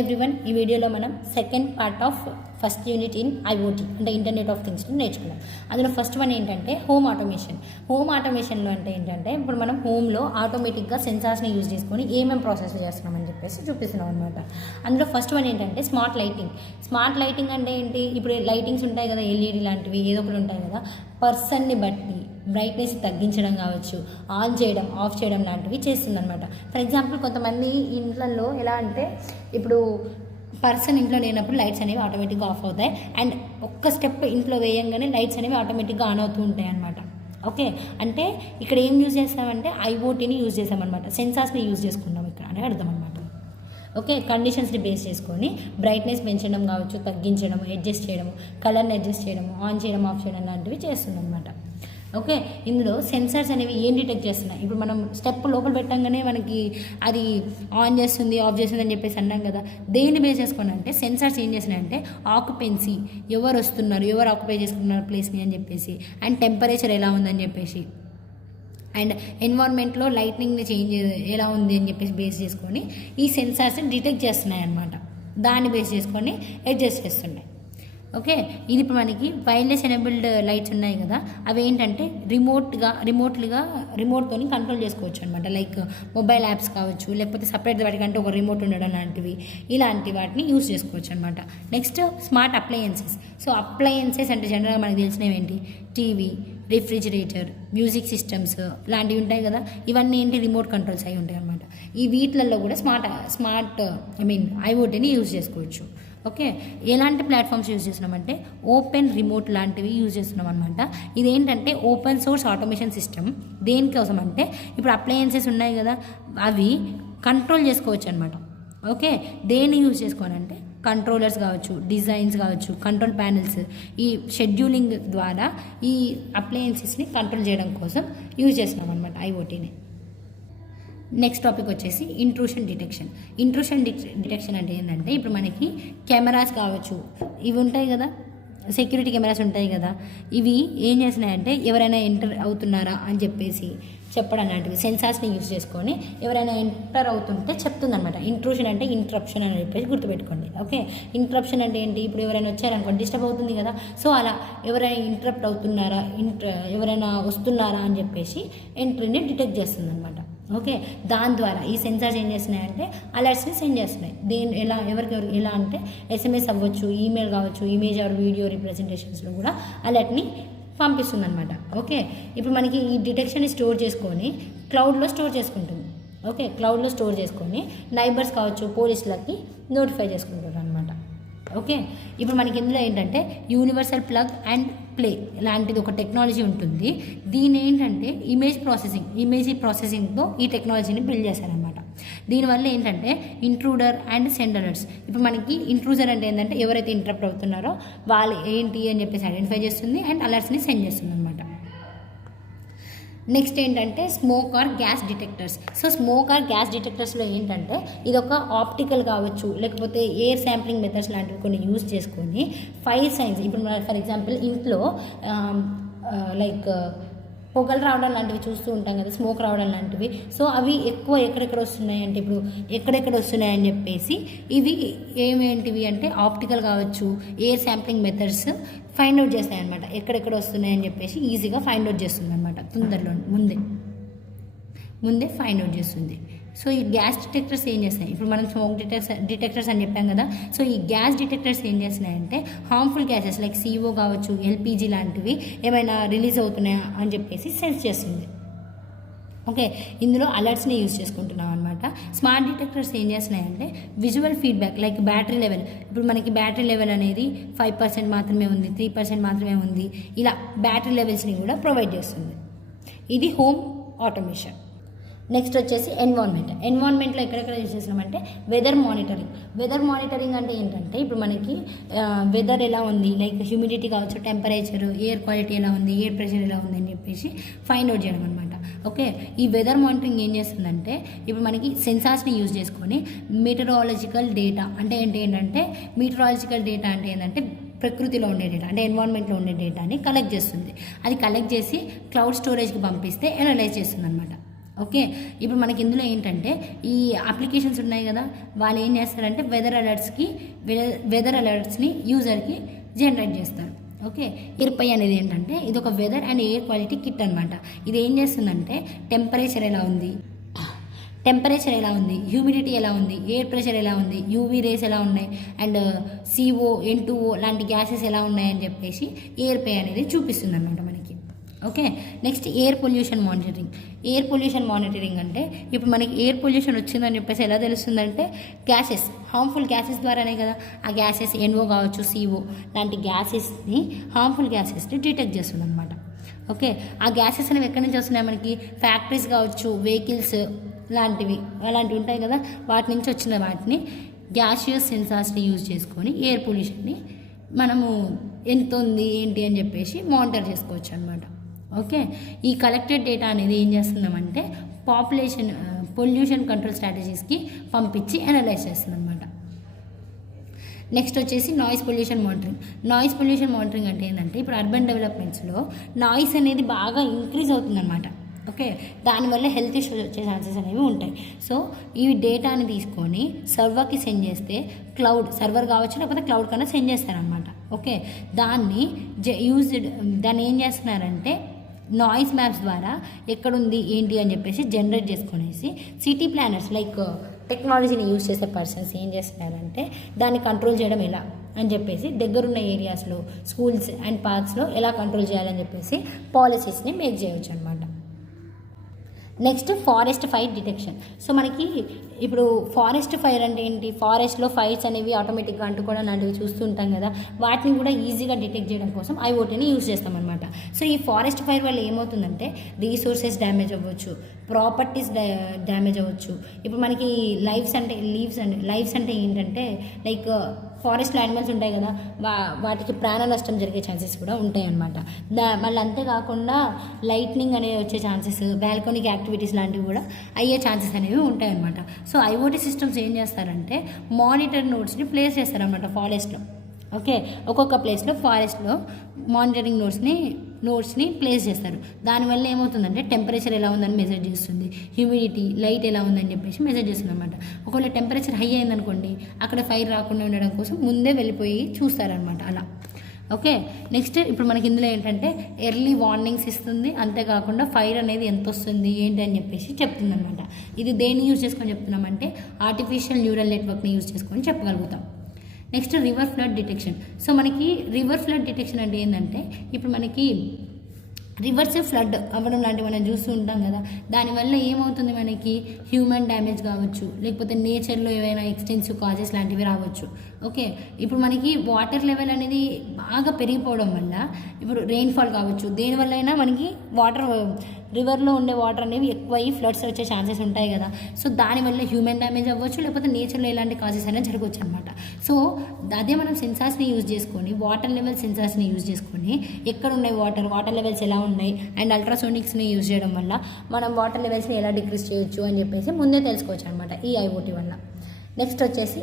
Everyone, ఈ వీడియోలో మనం second part of first unit in IoT అంటే ఇంటర్నెట్ ఆఫ్ థింగ్స్ని నేర్చుకున్నాం. అందులో ఫస్ట్ వన్ ఏంటంటే హోమ్ ఆటోమేషన్. హోమ్ ఆటోమేషన్లో అంటే ఏంటంటే ఇప్పుడు మనం హోమ్లో ఆటోమేటిక్గా సెన్సార్స్ని యూజ్ చేసుకొని ఏమేమి ప్రాసెస్ చేస్తున్నామని చెప్పేసి చూపిస్తున్నాం అనమాట. అందులో ఫస్ట్ వన్ ఏంటంటే స్మార్ట్ లైటింగ్. స్మార్ట్ లైటింగ్ అంటే ఏంటి? ఇప్పుడు లైటింగ్స్ ఉంటాయి కదా, ఎల్ఈడి లాంటివి ఏదో ఒకటి ఉంటాయి కదా, పర్సన్ని బట్టి బ్రైట్నెస్ తగ్గించడం కావచ్చు, ఆన్ చేయడం ఆఫ్ చేయడం లాంటివి చేస్తుంది అనమాట. ఫర్ ఎగ్జాంపుల్ కొంతమంది ఇంట్లలో ఎలా అంటే ఇప్పుడు పర్సన్ ఇంట్లో లేనప్పుడు లైట్స్ అనేవి ఆటోమేటిక్గా ఆఫ్ అవుతాయి, అండ్ ఒక్క స్టెప్ ఇంట్లో వేయంగానే లైట్స్ అనేవి ఆటోమేటిక్గా ఆన్ అవుతూ ఉంటాయి అనమాట. ఓకే, అంటే ఇక్కడ ఏం యూజ్ చేస్తామంటే ఐఓటీని యూజ్ చేసామన్నమాట, సెన్సార్స్ని యూజ్ చేసుకున్నాం ఇక్కడ అని అర్థం అనమాట. ఓకే, కండిషన్స్ని బేస్ చేసుకొని బ్రైట్నెస్ పెంచడం కావచ్చు, తగ్గించడం, అడ్జస్ట్ చేయడం, కలర్ని అడ్జస్ట్ చేయడం, ఆన్ చేయడం, ఆఫ్ చేయడం లాంటివి చేస్తుంది అనమాట. ఓకే, ఇందులో సెన్సార్స్ అనేవి ఏం డిటెక్ట్ చేస్తున్నాయి? ఇప్పుడు మనం స్టెప్ లోపల పెట్టంగానే మనకి అది ఆన్ చేస్తుంది, ఆఫ్ చేస్తుంది అని చెప్పేసి అన్నాం కదా, దేన్ని బేస్ చేసుకుని అంటే సెన్సార్స్ ఏం చేస్తున్నాయంటే ఆక్యుపెన్సీ, ఎవరు వస్తున్నారు, ఎవరు ఆక్యుపై చేసుకున్నారు ప్లేస్ని అని చెప్పేసి, అండ్ టెంపరేచర్ ఎలా ఉందని చెప్పేసి, అండ్ ఎన్వైర్న్మెంట్లో లైట్నింగ్ని చేంజ్ ఎలా ఉంది అని చెప్పేసి బేస్ చేసుకొని ఈ సెన్సార్స్ని డిటెక్ట్ చేస్తున్నాయి అన్నమాట. దాన్ని బేస్ చేసుకొని అడ్జస్ట్ చేస్తున్నాయి. ఓకే, ఇది ఇప్పుడు మనకి వైర్లెస్ ఎనేబుల్డ్ లైట్స్ ఉన్నాయి కదా, అవి ఏంటంటే రిమోట్తో కంట్రోల్ చేసుకోవచ్చు అనమాట. లైక్ మొబైల్ యాప్స్ కావచ్చు, లేకపోతే సపరేట్ వాటికంటే ఒక రిమోట్ ఉండడం లాంటివి, ఇలాంటి వాటిని యూజ్ చేసుకోవచ్చు అనమాట. Next smart appliances. So appliances అంటే జనరల్గా మనకు తెలిసినవి ఏంటి? టీవీ, రిఫ్రిజిరేటర్, మ్యూజిక్ సిస్టమ్స్ లాంటివి ఉంటాయి కదా, ఇవన్నీ ఏంటి? రిమోట్ కంట్రోల్స్ అయి ఉంటాయి అనమాట. ఈ వీటిలలో కూడా స్మార్ట్ ఐఓటీని యూజ్ చేసుకోవచ్చు. ఓకే, ఎలాంటి ప్లాట్ఫామ్స్ యూజ్ చేస్తున్నామంటే ఓపెన్ రిమోట్ లాంటివి యూజ్ చేస్తున్నాం అనమాట. ఇదేంటంటే ఓపెన్ సోర్స్ ఆటోమేషన్ సిస్టమ్. దేనికోసం అంటే ఇప్పుడు అప్లయన్సెస్ ఉన్నాయి కదా, అవి కంట్రోల్ చేసుకోవచ్చు అనమాట. ఓకే, దేన్ని యూజ్ చేసుకోవాలంటే కంట్రోలర్స్ కావచ్చు, డిజైన్స్ కావచ్చు, కంట్రోల్ ప్యానెల్స్, ఈ షెడ్యూలింగ్ ద్వారా ఈ అప్లయన్సెస్ని కంట్రోల్ చేయడం కోసం యూజ్ చేస్తున్నాం అనమాట ఐఓటీని. నెక్స్ట్ టాపిక్ వచ్చేసి ఇంట్రూషన్ డిటెక్షన్. డిటెక్షన్ అంటే ఏంటంటే ఇప్పుడు మనకి కెమెరాస్ కావచ్చు, ఇవి ఉంటాయి కదా, సెక్యూరిటీ కెమెరాస్ ఉంటాయి కదా, ఇవి ఏం చేస్తున్నాయంటే ఎవరైనా ఎంటర్ అవుతున్నారా అని చెప్పేసి చెప్పడం లాంటివి సెన్సార్స్ని యూజ్ చేసుకొని ఎవరైనా ఎంటర్ అవుతుంటే చెప్తుందనమాట. ఇంట్రూషన్ అంటే ఇంట్రప్షన్ అని చెప్పేసి గుర్తుపెట్టుకోండి. ఓకే, ఇంట్రప్షన్ అంటే ఏంటి? ఇప్పుడు ఎవరైనా వచ్చారనుకోండి డిస్టర్బ్ అవుతుంది కదా, సో అలా ఎవరైనా ఇంటరప్ట్ అవుతున్నారా, ఎవరైనా వస్తున్నారా అని చెప్పేసి ఎంట్రీని డిటెక్ట్ చేస్తుంది అనమాట. ఓకే, దాని ద్వారా ఈ సెన్సార్స్ ఏం చేస్తున్నాయంటే అలర్ట్స్ని సెండ్ చేస్తున్నాయి. ఎవరికి ఎలా అంటే ఎస్ఎంఎస్ అవ్వచ్చు, ఈమెయిల్ కావచ్చు, ఇమేజ్ ఆర్ వీడియో రిప్రజెంటేషన్స్లో కూడా అలర్ట్ని పంపిస్తుంది అనమాట. ఓకే, ఇప్పుడు మనకి ఈ డిటెక్షన్ని స్టోర్ చేసుకొని క్లౌడ్లో స్టోర్ చేసుకుంటుంది. ఓకే, క్లౌడ్లో స్టోర్ చేసుకొని నైబర్స్ కావచ్చు, పోలీసులకి నోటిఫై చేసుకుంటారు అనమాట. ఓకే, ఇప్పుడు మనకి ఇందులో ఏంటంటే యూనివర్సల్ ప్లగ్ అండ్ ప్లే లాంటిది ఒక టెక్నాలజీ ఉంటుంది. దీని ఏంటంటే ఇమేజ్ ప్రాసెసింగ్తో ఈ టెక్నాలజీని బిల్డ్ చేశారనమాట. దీనివల్ల ఏంటంటే ఇంట్రూడర్ అండ్ సెండ్ అలర్ట్స్. ఇప్పుడు మనకి ఇంట్రూజర్ అంటే ఏంటంటే ఎవరైతే ఇంటరప్ట్ అవుతున్నారో వాళ్ళు ఏంటి అని చెప్పేసి ఐడెంటిఫై చేస్తుంది అండ్ అలర్ట్స్ని సెండ్ చేస్తుంది అనమాట. నెక్స్ట్ ఏంటంటే smoke or gas detectors. So smoke or gas డిటెక్టర్స్లో ఏంటంటే ఇది ఒక ఆప్టికల్ కావచ్చు, లేకపోతే ఎయిర్ శాంప్లింగ్ మెథడ్స్ లాంటివి కొన్ని యూజ్ చేసుకొని ఫైర్ సైన్స్, ఇప్పుడు ఫర్ ఎగ్జాంపుల్ ఇంట్లో లైక్ పొగలు రావడం లాంటివి చూస్తూ ఉంటాం కదా, స్మోక్ రావడం లాంటివి. సో అవి ఎక్కువ ఎక్కడెక్కడ వస్తున్నాయి అంటే ఇప్పుడు ఎక్కడెక్కడ వస్తున్నాయని చెప్పేసి ఇవి ఏమేంటివి అంటే ఆప్టికల్ కావచ్చు, air sampling methods find out చేస్తాయి అనమాట. ఎక్కడెక్కడ వస్తున్నాయని చెప్పేసి ఈజీగా ఫైండ్ అవుట్ చేస్తుంది అనమాట, తొందరలో ముందే ఫైండ్ అవుట్ చేస్తుంది. సో ఈ గ్యాస్ డిటెక్టర్స్ ఏం చేస్తాయి? ఇప్పుడు మనం స్మోక్ డిటెక్టర్స్ అని చెప్పాం కదా, సో ఈ గ్యాస్ డిటెక్టర్స్ ఏం చేస్తున్నాయంటే హార్మ్ఫుల్ గ్యాసెస్ లైక్ CO కావచ్చు, LPG లాంటివి ఏమైనా రిలీజ్ అవుతున్నాయా అని చెప్పేసి సెన్స్ చేస్తుంది. ఓకే, ఇందులో అలర్ట్స్ని యూజ్ చేసుకుంటున్నాం అనమాట. స్మార్ట్ డిటెక్టర్స్ ఏం చేస్తున్నాయంటే visual feedback like battery level. ఇప్పుడు మనకి బ్యాటరీ లెవెల్ అనేది 5% మాత్రమే ఉంది, 3% మాత్రమే ఉంది, ఇలా బ్యాటరీ లెవెల్స్ని కూడా ప్రొవైడ్ చేస్తుంది. ఇది హోమ్ ఆటోమేషన్. నెక్స్ట్ వచ్చేసి ఎన్వైర్న్మెంట్లో ఎక్కడెక్కడ యూజ్ చేసినామంటే వెదర్ మానిటరింగ్ అంటే ఏంటంటే ఇప్పుడు మనకి వెదర్ ఎలా ఉంది, లైక్ హ్యూమిడిటీ కావచ్చు, టెంపరేచర్, ఎయిర్ క్వాలిటీ ఎలా ఉంది, ఎయిర్ ప్రెషర్ ఎలా ఉంది అని చెప్పేసి ఫైండ్ అవుట్ చేయడం అనమాట. ఓకే, ఈ వెదర్ మానిటరింగ్ ఏం చేస్తుందంటే ఇప్పుడు మనకి సెన్సార్స్ని యూజ్ చేసుకొని మీటరాలజికల్ డేటా అంటే ఏంటంటే ప్రకృతిలో ఉండే డేటా అంటే ఎన్వైర్న్మెంట్లో ఉండే డేటాని కలెక్ట్ చేస్తుంది. అది కలెక్ట్ చేసి క్లౌడ్ స్టోరేజ్కి పంపిస్తే అనలైజ్ చేస్తుంది అనమాట. ఓకే, ఇప్పుడు మనకి ఇందులో ఏంటంటే ఈ అప్లికేషన్స్ ఉన్నాయి కదా, వాళ్ళు ఏం చేస్తారంటే వెదర్ అలర్ట్స్ని యూజర్కి జనరేట్ చేస్తారు. ఓకే, ఎయిర్పై అనేది ఏంటంటే ఇది ఒక weather and air quality kit అనమాట. ఇది ఏం చేస్తుందంటే టెంపరేచర్ ఎలా ఉంది, హ్యూమిడిటీ ఎలా ఉంది, ఎయిర్ ప్రెషర్ ఎలా ఉంది, యూవీ రేస్ ఎలా ఉన్నాయి, అండ్ CO N2O లాంటి గ్యాసెస్ ఎలా ఉన్నాయని చెప్పేసి ఎయిర్పై అనేది చూపిస్తుంది అనమాట మనకి. Okay, next air pollution monitoring అంటే ఇప్పుడు మనకి ఎయిర్ పొల్యూషన్ వచ్చిందని చెప్పేసి ఎలా తెలుస్తుందంటే గ్యాసెస్, హార్మ్ఫుల్ గ్యాసెస్ ద్వారానే కదా. ఆ గ్యాసెస్ NO కావచ్చు, CO లాంటి గ్యాసెస్ని, హార్మ్ఫుల్ గ్యాసెస్ని డిటెక్ట్ చేస్తుంది అనమాట. ఓకే, ఆ గ్యాసెస్ అనేవి ఎక్కడి నుంచి వస్తున్నాయి మనకి, ఫ్యాక్టరీస్ కావచ్చు, వెహికల్స్ అలాంటివి ఉంటాయి కదా, వాటి నుంచి వచ్చిన వాటిని గ్యాషియస్ సెన్సార్స్ని యూజ్ చేసుకొని ఎయిర్ పొల్యూషన్ని మనము ఎంత ఉంది ఏంటి అని చెప్పేసి మానిటర్ చేసుకోవచ్చు అనమాట. ఓకే, ఈ కలెక్టెడ్ డేటా అనేది ఏం చేస్తున్నామంటే పొల్యూషన్ కంట్రోల్ స్ట్రాటజీస్కి పంపించి అనలైజ్ చేస్తుంది అనమాట. నెక్స్ట్ వచ్చేసి నాయిస్ పొల్యూషన్ మానిటరింగ్ అంటే ఏంటంటే ఇప్పుడు అర్బన్ డెవలప్మెంట్స్లో నాయిస్ అనేది బాగా ఇంక్రీజ్ అవుతుందన్నమాట. ఓకే, దానివల్ల హెల్త్ ఇష్యూస్ వచ్చే ఛాన్సెస్ అనేవి ఉంటాయి. సో ఈ డేటాని తీసుకొని సర్వర్కి సెండ్ చేస్తే సర్వర్ కావచ్చు లేకపోతే క్లౌడ్ కన్నా సెండ్ చేస్తారనమాట. ఓకే, దాన్ని ఏం చేస్తున్నారంటే నాయిస్ మ్యాప్స్ ద్వారా ఎక్కడుంది ఏంటి అని చెప్పేసి జనరేట్ చేసుకునేసి సిటీ ప్లానర్స్ లైక్ టెక్నాలజీని యూజ్ చేసే పర్సన్స్ ఏం చేస్తున్నారంటే దాన్ని కంట్రోల్ చేయడం ఎలా అని చెప్పేసి దగ్గరున్న ఏరియాస్లో స్కూల్స్ అండ్ పార్క్స్లో ఎలా కంట్రోల్ చేయాలని చెప్పేసి పాలసీస్ని మేక్ చేయవచ్చు అనమాట. Next forest fire detection. So మనకి ఇప్పుడు ఫారెస్ట్ ఫైర్ అంటే ఏంటి, ఫారెస్ట్లో ఫైర్స్ అనేవి ఆటోమేటిక్గా అంటుకోవడం లాంటివి చూస్తూ ఉంటాం కదా, వాటిని కూడా ఈజీగా డిటెక్ట్ చేయడం కోసం IoTని యూజ్ చేస్తామన్నమాట. సో ఈ ఫారెస్ట్ ఫైర్ వల్ల ఏమవుతుందంటే రీసోర్సెస్ డ్యామేజ్ అవ్వచ్చు, ప్రాపర్టీస్ డ్యామేజ్ అవ్వచ్చు. ఇప్పుడు మనకి లీవ్స్ అంటే ఏంటంటే లైక్ ఫారెస్ట్లో యానిమల్స్ ఉంటాయి కదా, వాటికి ప్రాణ నష్టం జరిగే ఛాన్సెస్ కూడా ఉంటాయి అన్నమాట. మళ్ళీ అంతేకాకుండా లైట్నింగ్ అనేవి వచ్చే ఛాన్సెస్, బాల్కనిక్ యాక్టివిటీస్ లాంటివి కూడా అయ్యే ఛాన్సెస్ అనేవి ఉంటాయి అన్నమాట. సో IoT సిస్టమ్స్ ఏం చేస్తారంటే మానిటర్ నోడ్స్ని ప్లేస్ చేస్తారనమాట ఫారెస్ట్లో. ఓకే, ఒక్కొక్క ప్లేస్లో ఫారెస్ట్లో మానిటరింగ్ నోట్స్ని ప్లేస్ చేస్తారు. దానివల్ల ఏమవుతుందంటే టెంపరేచర్ ఎలా ఉందని మెజర్ చేస్తుంది, హ్యూమిడిటీ, లైట్ ఎలా ఉందని చెప్పేసి మెజర్ చేస్తుంది అనమాట. ఒకవేళ టెంపరేచర్ హై అయిందనుకోండి, అక్కడ ఫైర్ రాకుండా ఉండడం కోసం ముందే వెళ్ళిపోయి చూస్తారనమాట అలా. ఓకే, నెక్స్ట్ ఇప్పుడు మనకి ఇందులో ఏంటంటే ఎర్లీ వార్నింగ్స్ ఇస్తుంది, అంతేకాకుండా ఫైర్ అనేది ఎంత వస్తుంది ఏంటి అని చెప్పేసి చెప్తుంది అనమాట. ఇది దేన్ని యూజ్ చేసుకొని చెప్తున్నామంటే ఆర్టిఫిషియల్ న్యూరల్ నెట్వర్క్ని యూజ్ చేసుకొని చెప్పగలుగుతాం. Next river flood detection. So మనకి రివర్ ఫ్లడ్ డిటెక్షన్ అంటే ఏంటంటే ఇప్పుడు మనకి రివర్స్ ఫ్లడ్ అవ్వడం లాంటివి మనం చూస్తూ ఉంటాం కదా, దానివల్ల ఏమవుతుంది మనకి హ్యూమన్ డ్యామేజ్ కావచ్చు, లేకపోతే నేచర్లో ఏవైనా ఎక్స్టెన్సివ్ కాజెస్ లాంటివి రావచ్చు. ఓకే, ఇప్పుడు మనకి వాటర్ లెవెల్ అనేది బాగా పెరిగిపోవడం వల్ల ఇప్పుడు రెయిన్ఫాల్ కావచ్చు, దేనివల్ల అయినా మనకి రివర్లో ఉండే వాటర్ అనేవి ఎక్కువ ఫ్లడ్స్ వచ్చే ఛాన్సెస్ ఉంటాయి కదా. సో దానివల్ల హ్యూమన్ డ్యామేజ్ అవ్వచ్చు, లేకపోతే నేచర్లో ఎలాంటి కాజెస్ అయినా జరగవచ్చు అనమాట. సో అదే మనం సెన్సార్స్ని యూజ్ చేసుకొని వాటర్ లెవెల్ సెన్సార్స్ని యూజ్ చేసుకొని ఎక్కడ ఉన్నాయి వాటర్ లెవెల్స్ ఎలా ఉన్నాయి అండ్ అల్ట్రాసోనిక్స్ని యూజ్ చేయడం వల్ల మనం వాటర్ లెవెల్స్ని ఎలా డిక్రీజ్ చేయొచ్చు అని చెప్పేసి ముందే తెలుసుకోవచ్చు అనమాట ఈ IoT వల్ల. నెక్స్ట్ వచ్చేసి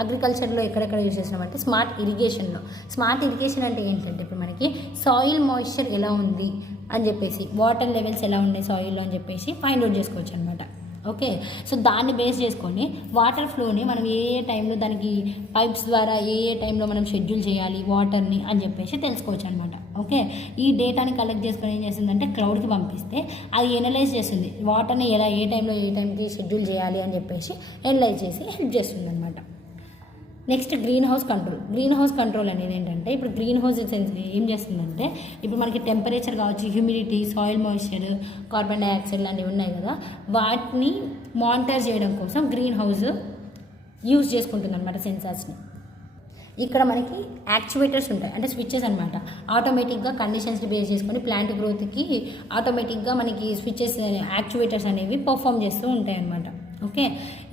అగ్రికల్చర్లో ఎక్కడెక్కడ యూజ్ చేస్తున్నామంటే స్మార్ట్ ఇరిగేషన్ అంటే ఏంటంటే ఇప్పుడు మనకి సాయిల్ మాయిశ్చర్ ఎలా ఉంది అని చెప్పేసి, వాటర్ లెవెల్స్ ఎలా ఉన్నాయి సాయిల్లో అని చెప్పేసి ఫైండ్ అవుట్ చేసుకోవచ్చు అనమాట. ఓకే, సో దాన్ని బేస్ చేసుకొని వాటర్ ఫ్లోని మనం ఏ టైంలో దానికి పైప్స్ ద్వారా ఏ టైంలో మనం షెడ్యూల్ చేయాలి వాటర్ని అని చెప్పేసి తెలుసుకోవచ్చు అనమాట. ఓకే, ఈ డేటాని కలెక్ట్ చేసుకొని ఏం చేస్తుందంటే క్లౌడ్కి పంపిస్తే అది ఎనలైజ్ చేస్తుంది వాటర్ని ఏ టైంకి షెడ్యూల్ చేయాలి అని చెప్పేసి ఎనలైజ్ చేసి హెల్ప్ చేస్తుంది అనమాట. నెక్స్ట్ గ్రీన్ హౌస్ కంట్రోల్ అనేది ఏంటంటే ఇప్పుడు గ్రీన్ హౌస్ ఏం చేస్తుందంటే ఇప్పుడు మనకి టెంపరేచర్ కావచ్చు, humidity, soil moisture, carbon dioxide లాంటివి ఉన్నాయి కదా, వాటిని మానిటర్ చేయడం కోసం గ్రీన్ హౌస్ యూజ్ చేసుకుంటుంది అనమాట సెన్సార్స్ని. ఇక్కడ మనకి యాక్చువేటర్స్ ఉంటాయి, అంటే స్విచ్చెస్ అనమాట. ఆటోమేటిక్గా కండిషన్స్ని బేస్ చేసుకొని ప్లాంట్ గ్రోత్కి ఆటోమేటిక్గా మనకి స్విచ్చెస్ యాక్చువేటర్స్ అనేవి పర్ఫామ్ చేస్తూ ఉంటాయి అనమాట. ఓకే,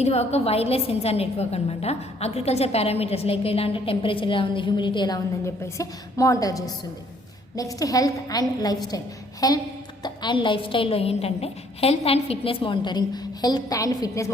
ఇది ఒక వైర్లెస్ సెన్సార్ నెట్వర్క్ అనమాట. అగ్రికల్చర్ పారామీటర్స్ లైక్ ఎలా అంటే టెంపరేచర్ ఎలా ఉంది, హ్యూమిడిటీ ఎలా ఉందని చెప్పేసి మానిటర్ చేస్తుంది. Next health and life and life స్టైల్లో ఏంటంటే హెల్త్ అండ్ ఫిట్నెస్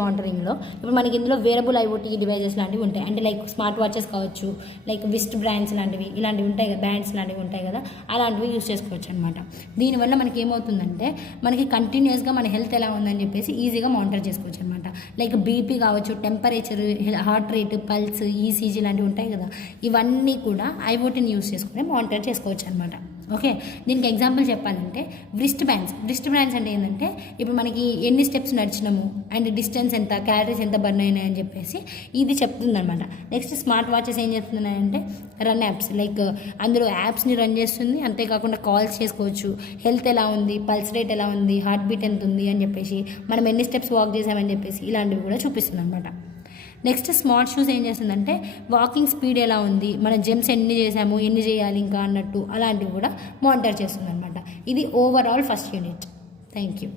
మానిటరింగ్లో ఇప్పుడు మనకి ఇందులో వేరబుల్ ఐఓటీ డివైజెస్ లాంటివి ఉంటాయి. అంటే లైక్ స్మార్ట్ వాచెస్ కావచ్చు, లైక్ విస్ట్ బ్రాండ్స్ లాంటివి ఇలాంటివి ఉంటాయి కదా, బ్యాండ్స్ లాంటివి ఉంటాయి కదా, అలాంటివి యూస్ చేసుకోవచ్చు అనమాట. దీనివల్ల మనకి ఏమవుతుందంటే మనకి కంటిన్యూస్గా మన హెల్త్ ఎలా ఉందని చెప్పేసి ఈజీగా మానిటర్ చేసుకోవచ్చు అనమాట. లైక్ బీపీ కావచ్చు, temperature, heart rate, pulse, ECG లాంటివి ఉంటాయి కదా, ఇవన్నీ కూడా ఐఓటీని యూస్ చేసుకుని మానిటర్ చేసుకోవచ్చు అనమాట. ఓకే, దీనికి ఎగ్జాంపుల్ చెప్పాలంటే వ్రిస్ట్ బ్యాండ్స్ అంటే ఏంటంటే ఇప్పుడు మనకి ఎన్ని స్టెప్స్ నడిచినాము అండ్ డిస్టెన్స్ ఎంత, క్యాలరీస్ ఎంత బర్న్ అయినాయి అని చెప్పేసి ఇది చెప్తుందనమాట. నెక్స్ట్ స్మార్ట్ వాచెస్ ఏం చెప్తున్నాయంటే రన్ యాప్స్, లైక్ అందులో యాప్స్ని రన్ చేస్తుంది, అంతేకాకుండా కాల్స్ చేసుకోవచ్చు, హెల్త్ ఎలా ఉంది, పల్స్ రేట్ ఎలా ఉంది, హార్ట్ బీట్ ఎంత ఉంది అని చెప్పేసి, మనం ఎన్ని స్టెప్స్ వాక్ చేసామని చెప్పేసి ఇలాంటివి కూడా చూపిస్తుంది అనమాట. నెక్స్ట్ స్మార్ట్ షూస్ ఏం చేస్తుందంటే వాకింగ్ స్పీడ్ ఎలా ఉంది, మన జంప్స్ ఎన్ని చేసాము, ఎన్ని చేయాలి ఇంకా అన్నట్టు అలాంటివి కూడా మానిటర్ చేస్తుంది అనమాట. ఇది overall first unit. Thank you.